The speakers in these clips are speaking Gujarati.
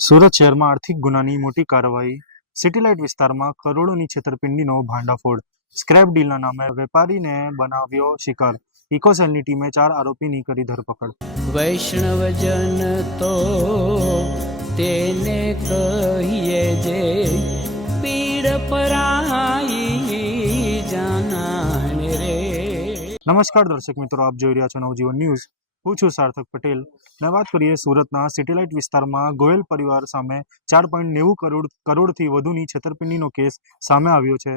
સુરત શહેરમાં આર્થિક ગુનાની મોટી કાર્યવાહી. સિટીલાઇટ વિસ્તારમાં કરોડોની છેતરપિંડીનો ભાંડાફોડ. સ્ક્રેપ ડીલના નામે વેપારીને બનાવ્યો શિકાર. ઇકોસેલની ટીમે 4 આરોપીની કરી ધરપકડ. વૈષ્ણવજન તો તેને કહીએ જે પીડ પરાઈ જાનાને રે. નમસ્કાર દર્શક મિત્રો, આપ જોઈ રહ્યા છો નવજીવન ન્યૂઝ. હું છું સાર્થક પટેલ ને વાત કરીએ સુરતના સિટીલાઇટ વિસ્તારમાં ગોયલ પરિવાર સામે 4.90 કરોડથી વધુની છેતરપિંડીનો કેસ સામે આવ્યો છે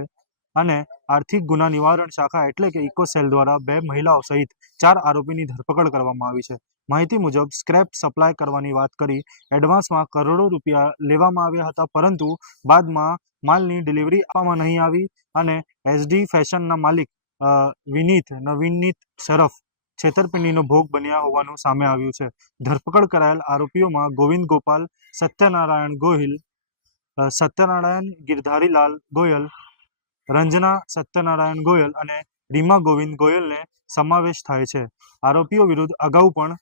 અને આર્થિક ગુના નિવારણ શાખા એટલે કે ઇકોસેલ દ્વારા 2 મહિલાઓ સહિત 4 આરોપીની ધરપકડ કરવામાં આવી છે. માહિતી મુજબ સ્ક્રેપ સપ્લાય કરવાની વાત કરી એડવાન્સમાં કરોડો રૂપિયા લેવામાં આવ્યા હતા, પરંતુ બાદમાં માલની ડિલિવરી આપવામાં નહીં આવી અને એસડી ફેશનના માલિક નવીનીત શરફ છેતરપિંડીનો ભોગ બન્યા હોવાનું સામે આવ્યું છે. ધરપકડ કરાયેલ આરોપીઓમાં ગોવિંદ ગોપાલ, સત્યનારાયણ ગિરધારીલાલ ગોયલ, રંजना સત્યનારાયણ ગોયલ અને રીમા ગોવિંદ ગોયલને સમાવેશ થાય છે. આરોપીઓ વિરુદ્ધ અગાઉ પણ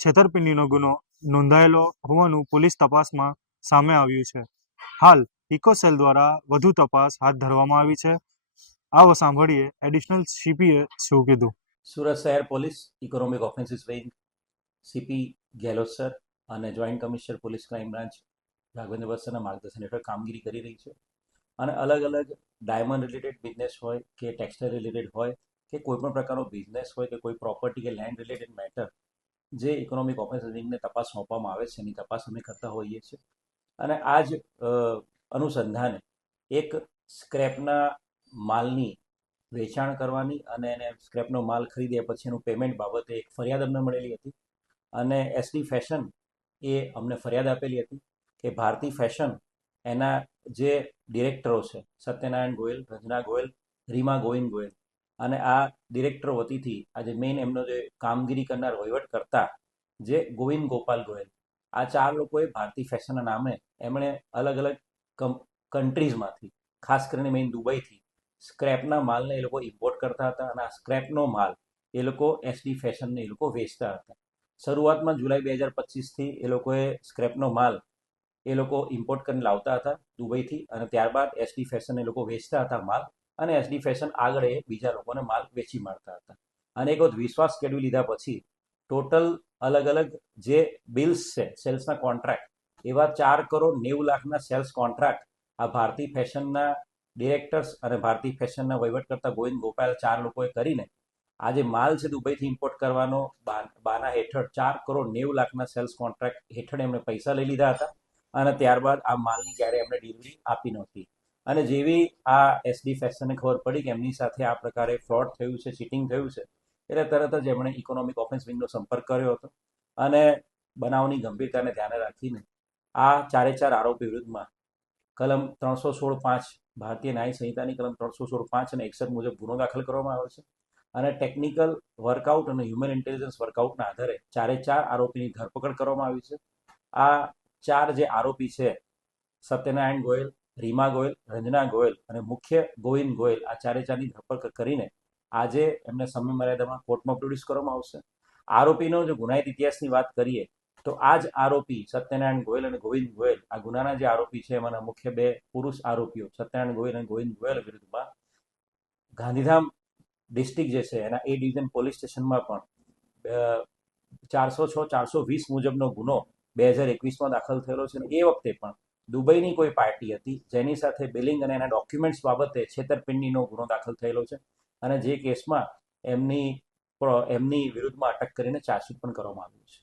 છેતરપિંડીનો ગુનો નોંધાયેલો હોવાનું પોલીસ તપાસમાં સામે આવ્યું છે. હાલ ઇકોસેલ દ્વારા વધુ તપાસ હાથ ધરવામાં આવી છે. આવો સાંભળીએ એડિશનલ સીપીએ શું કીધું. સુરત શહેર police economic offences wing CP Gehlot sir અને joint commissioner police crime branch Raghavendra વત્સના માર્ગદર્શન હેઠળ કામગીરી કરી રહી છે અને અલગ અલગ ડાયમંડ રિલેટેડ બિઝનેસ હોય કે ટેક્સટાઇલ રિલેટેડ હોય કે કોઈ પણ પ્રકારનો બિઝનેસ હોય કે કોઈ પ્રોપર્ટી કે લેન્ડ રિલેટેડ મેટર જે ઇકોનોમિક ઓફેન્સીસ વિંગને તપાસ સોંપવામાં આવે છે એની તપાસ અમે કરતા હોઈએ છીએ. અને આ જ અનુસંધાને એક સ્ક્રેપના માલની વેચાણ કરવાની અને એને સ્ક્રેપનો માલ ખરીદ્યા પછી એનું પેમેન્ટ બાબતે એક ફરિયાદ અમને મળેલી હતી અને એસડી ફેશન એ અમને ફરિયાદ આપેલી હતી કે ભારતી ફેશન એના જે ડિરેક્ટરો છે સત્યનારાયણ ગોયલ, રંजना ગોયલ, રીમા ગોવિંદ ગોયલ અને આ ડિરેક્ટરો વતીથી આજે મેઇન એમનો જે કામગીરી કરનાર વહીવટ કરતા જે ગોવિંદ ગોપાલ ગોયલ, આ 4 લોકોએ ભારતી ફેશનના નામે એમણે અલગ અલગ કન્ટ્રીઝમાંથી ખાસ કરીને મેઇન દુબઈથી સ્ક્રેપના માલને એ લોકો ઇમ્પોર્ટ કરતા હતા અને આ સ્ક્રેપનો માલ એ લોકો એસડી ફેશનને એ લોકો વેચતા હતા. શરૂઆતમાં જુલાઈ 2025થી એ લોકોએ સ્ક્રેપનો માલ એ લોકો ઇમ્પોર્ટ કરીને લાવતા હતા દુબઈથી અને ત્યારબાદ એસડી ફેશન એ લોકો વેચતા હતા માલ અને એસડી ફેશન આગળ એ બીજા લોકોને માલ વેચી મારતા હતા. અને એક વખત વિશ્વાસ કેળવી લીધા પછી ટોટલ અલગ અલગ જે બિલ્સ છે સેલ્સના કોન્ટ્રાક્ટ એવા 4,90,00,000ના સેલ્સ કોન્ટ્રાક્ટ આ ભારતી ફેશનના ડિરેક્ટર્સ અને ભારતી ફેશનના વહીવટ કરતા ગોવિંદ ગોપાલ 4 લોકોએ કરીને આ જે માલ છે દુબઈથી ઇમ્પોર્ટ કરવાનો બાના હેઠળ 4,90,00,000ના સેલ્સ કોન્ટ્રાક્ટ હેઠળ એમણે પૈસા લઈ લીધા હતા અને ત્યારબાદ આ માલની ક્યારે એમણે ડિલિવરી આપી નહોતી. અને જેવી આ એસડી ફેશનને ખબર પડી કે એમની સાથે આ પ્રકારે ફ્રોડ થયું છે, ચીટિંગ થયું છે, એટલે તરત જ એમણે ઇકોનોમિક ઓફેન્સ વિંગનો સંપર્ક કર્યો હતો અને બનાવની ગંભીરતાને ધ્યાને રાખીને આ 4 આરોપી વિરુદ્ધમાં કલમ 316(5) ભારતીય ન્યાય સંહિતાની કલમ 316(5) અને 61 મુજબ ગુનો દાખલ કરવામાં આવ્યો છે અને ટેકનિકલ વર્કઆઉટ અને હ્યુમન ઇન્ટેલિજન્સ વર્કઆઉટના આધારે 4 આરોપીની ધરપકડ કરવામાં આવી છે. આ 4 જે આરોપી છે સત્યનારાયણ ગોયલ, રીમા ગોયલ, રંजना ગોયલ અને મુખ્ય ગોવિંદ ગોયલ, આ 4ની ધરપકડ કરીને આજે એમને સમય મર્યાદામાં કોર્ટમાં પ્રોડ્યુસ કરવામાં આવશે. આરોપીનો જો ગુનાહિત ઇતિહાસની વાત કરીએ તો આ જ આરોપી સત્યનારાયણ ગોયલ અને ગોવિંદ ગોયલ, આ ગુનાના જે આરોપી છે એમાંના મુખ્ય 2 પુરુષ આરોપીઓ સત્યનારાયણ ગોયલ અને ગોવિંદ ગોયલ વિરુદ્ધમાં ગાંધીધામ ડિસ્ટ્રિક્ટ જે છે એના એ ડિવિઝન પોલીસ સ્ટેશનમાં પણ 406-420 મુજબનો ગુનો 2021માં દાખલ થયેલો છે અને એ વખતે પણ દુબઈની કોઈ પાર્ટી હતી જેની સાથે બિલિંગ અને એના ડોક્યુમેન્ટ્સ બાબતે છેતરપિંડીનો ગુનો દાખલ થયેલો છે અને જે કેસમાં એમની વિરુદ્ધમાં અટક કરીને ચાર્જશીટ પણ કરવામાં આવ્યું છે.